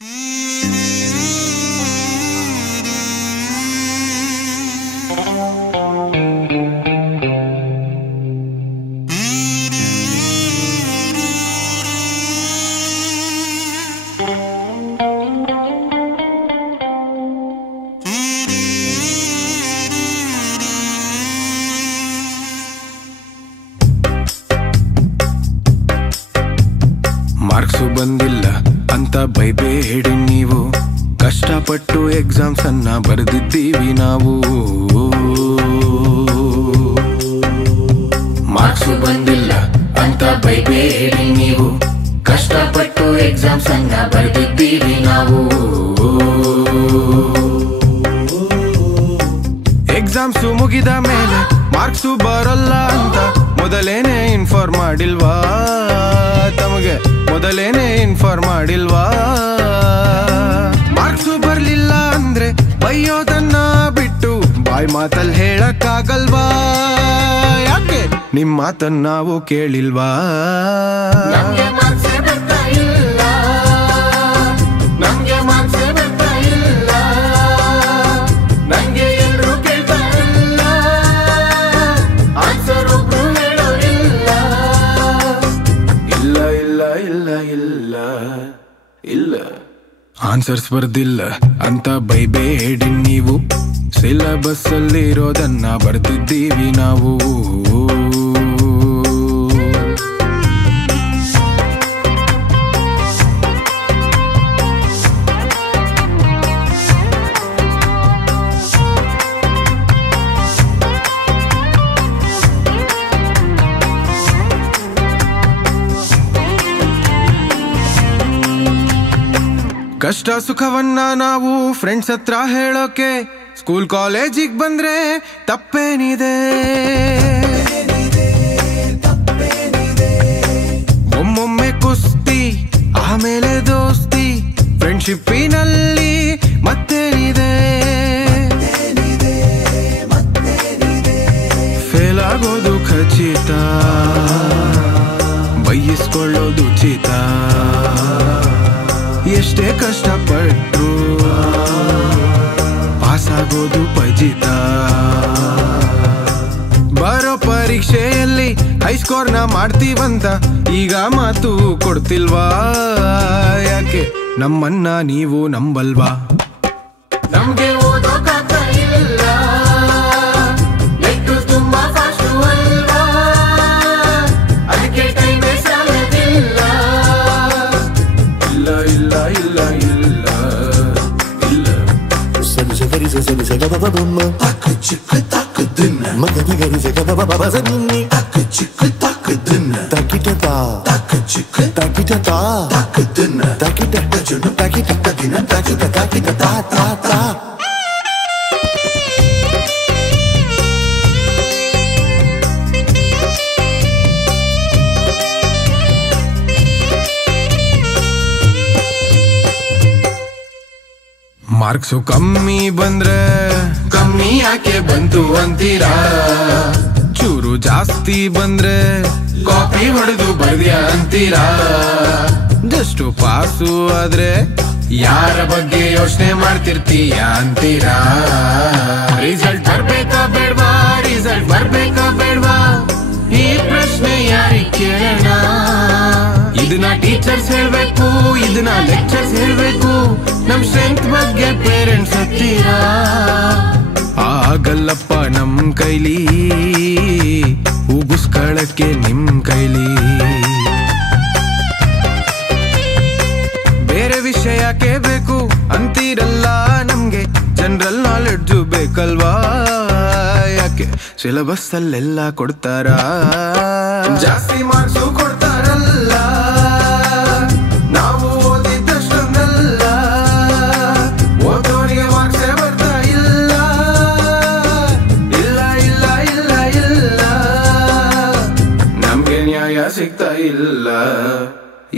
Marks ಬಂದಿಲ್ಲ ಅಂತ ಬೈಬೇಡಿ ನೀವು, ಕಷ್ಟಪಟ್ಟು ಎಕ್ಸಾಮ್ಸ್ ಅನ್ನ ಬರೆದಿದ್ದೀವಿ ನಾವು. ಮಾರ್ಕ್ಸು ಬಂದಿಲ್ಲ ಅಂತ ಬೈಬೇಡಿ ನೀವು, ಕಷ್ಟಪಟ್ಟು ಎಕ್ಸಾಮ್ಸ್ ಅನ್ನ ಬರೆದಿದ್ದೀವಿ ನಾವು. ಎಕ್ಸಾಮ್ಸು ಮುಗಿದ ಮೇಲೆ ಮಾರ್ಕ್ಸು ಬರೋಲ್ಲ ಅಂತ ಮೊದಲೇನೆ ಇನ್ಫಾರ್ಮ್ ಮಾಡಿಲ್ವಾ ತಮಗೆ? ಮೊದಲೇನೆ ಇನ್ಫಾರ್ಮ್ ಮಾಡಿಲ್ವಾ? ಮಾರ್ಕ್ಸು ಬರ್ಲಿಲ್ಲ ಅಂದ್ರೆ ಬೈಯೋದನ್ನ ಬಿಟ್ಟು ಬಾಯ್ ಮಾತಲ್ಲಿ ಹೇಳಕ್ಕಾಗಲ್ವಾ? ಯಾಕೆ ನಿಮ್ ಮಾತನ್ನ ನಾವು ಕೇಳಿಲ್ವಾ? ಇಲ್ಲ ಆನ್ಸರ್ಸ್ ಬರ್ದಿಲ್ಲ ಅಂತ ಬೈಬೇಡಿ ನೀವು, ಸಿಲೆಬಸ್ ಅಲ್ಲಿ ಇರೋದನ್ನ ಬರ್ದಿದ್ದೀವಿ ನಾವು. ಕಷ್ಟ ಸುಖವನ್ನ ನಾವು ಫ್ರೆಂಡ್ಸ್ ಹತ್ರ ಹೇಳೋಕೆ ಸ್ಕೂಲ್ ಕಾಲೇಜಿಗೆ ಬಂದ್ರೆ ತಪ್ಪೇನಿದೆ? ಒಮ್ಮೊಮ್ಮೆ ಕುಸ್ತಿ ಆಮೇಲೆ ದೋಸ್ತಿ, ಫ್ರೆಂಡ್ಶಿಪ್ಪಿನಲ್ಲಿ ಮತ್ತೇನಿದೆ? ಫೇಲ್ ಆಗೋದು ಖಚಿತ, ಬೈಯಿಸ್ಕೊಳ್ಳೋದು ಉಚಿತ. ಎಷ್ಟೇ ಕಷ್ಟಪಟ್ರು ಪಾಸ್ ಆಗೋದು ಪಜಿತ. ಬರೋ ಪರೀಕ್ಷೆಯಲ್ಲಿ ಹೈಸ್ಕೋರ್ನ ಮಾಡ್ತೀವಂತ ಈಗ ಮಾತು ಕೊಡ್ತಿಲ್ವಾ? ಯಾಕೆ ನಮ್ಮನ್ನ ನೀವು ನಂಬಲ್ವಾ? ನಮ್ಗೆ ಓದೋಕಾಗ್ತಾ ಇಲ್ಲ, ನೆಟ್ಟು ತುಂಬಾ ಫಾಸ್ಟು ಅಲ್ವಾ, ಅದಕ್ಕೆ ಟೈಮೇ ಸಾಲದಿಲ್ಲ. ಇಲ್ಲ ಇಲ್ಲ ಇಲ್ಲ ಇಲ್ಲ ಇಲ್ಲ ಸರಿ ಸರಿ ಸಗ ಬಾಬಮ್ಮ ತಾಕ ಚಿಕ್ಕ ತಾಕ ದಿನ ಮಗದ ಗರಿ ಸಗ ಬಾಬಾ ಸನ್ನಿ ತಾಕ ಚಿಕ್ಕ ತಾಕ ದಿನ ತಾಕಿಟ ತಾಕ ಚಿಕ್ಕ ತಾಕಿಟ ತಾಕ ದಿನ ತಾಕಿಟ ಟಚುನು ತಾಕಿಟ ದಿನ ತಾಕಿಟ ತಾಕಿಟ ತಾ ತಾ ತಾ. ಮಾರ್ಕ್ಸು ಕಮ್ಮಿ ಬಂದ್ರೆ ಕಮ್ಮಿ ಯಾಕೆ ಬಂತು ಅಂತೀರಾ? ಚೂರು ಜಾಸ್ತಿ ಬಂದ್ರೆ ಕಾಪಿ ಹೊಡೆದು ಬರ್ದ್ಯಾ ಅಂತೀರಾ? ಜಸ್ಟ್ ಪಾಸು ಆದ್ರೆ ಯಾರ ಬಗ್ಗೆ ಯೋಚನೆ ಮಾಡ್ತಿರ್ತೀಯ ಅಂತೀರಾ? ರಿಸಲ್ಟ್ ಬರ್ಬೇಕಾ ಬೇಡ್ವಾ? ರಿಸಲ್ಟ್ ಬರ್ಬೇಕಾ ಬೇಡ್ವಾ? ಈ ಪ್ರಶ್ನೆ ಯಾರಿಗೆ ಕೇಳೋಣ? ಇದನ್ನ ಟೀಚರ್ಸ್ ಹೇಳ್ಬೇಕು, ಇದನ್ನ ಲೆಕ್ಚರ್ಸ್ ಹೇಳ್ಬೇಕು, ನಮ್ ಸ್ಟ್ರೆಂತ್ ಬಗ್ಗೆ ಪೇರೆಂಟ್ಸ್ ಹತ್ತೀರಾ? ಆಗಲ್ಲಪ್ಪ ನಮ್ ಕೈಲಿ, ಉಗಿಸ್ಕೊಳ್ಳಕ್ಕೆ ನಿಮ್ ಕೈಲಿ. ಬೇರೆ ವಿಷಯಕ್ಕೆ ಬೇಕು ಅಂತೀರಲ್ಲ, ನಮ್ಗೆ ಜನರಲ್ ನಾಲೆಡ್ಜು ಬೇಕಲ್ವಾ? ಯಾಕೆ ಸಿಲೆಬಸ್ ಅಲ್ಲೆಲ್ಲ ಕೊಡ್ತಾರಾ? ಜಾಸ್ತಿ ಮಾರ್ಕ್ಸು ಕೊಡ್ತಾರಲ್ಲ, ನಾವು ಓದಿದ್ದಷ್ಟೊಂದಲ್ಲ, ಓದೋರಿಗೆ ಮಾರ್ಕ್ಸೇ ಬರ್ತಾ ಇಲ್ಲ. ಇಲ್ಲ ಇಲ್ಲ ಇಲ್ಲ ಇಲ್ಲ ನಮ್ಗೆ ನ್ಯಾಯ ಸಿಗ್ತಾ ಇಲ್ಲ.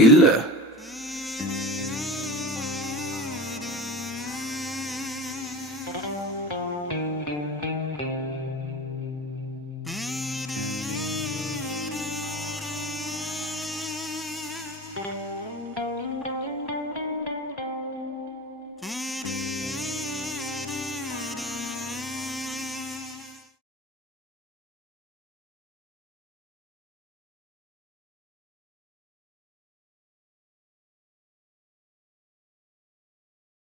ಇಲ್ಲ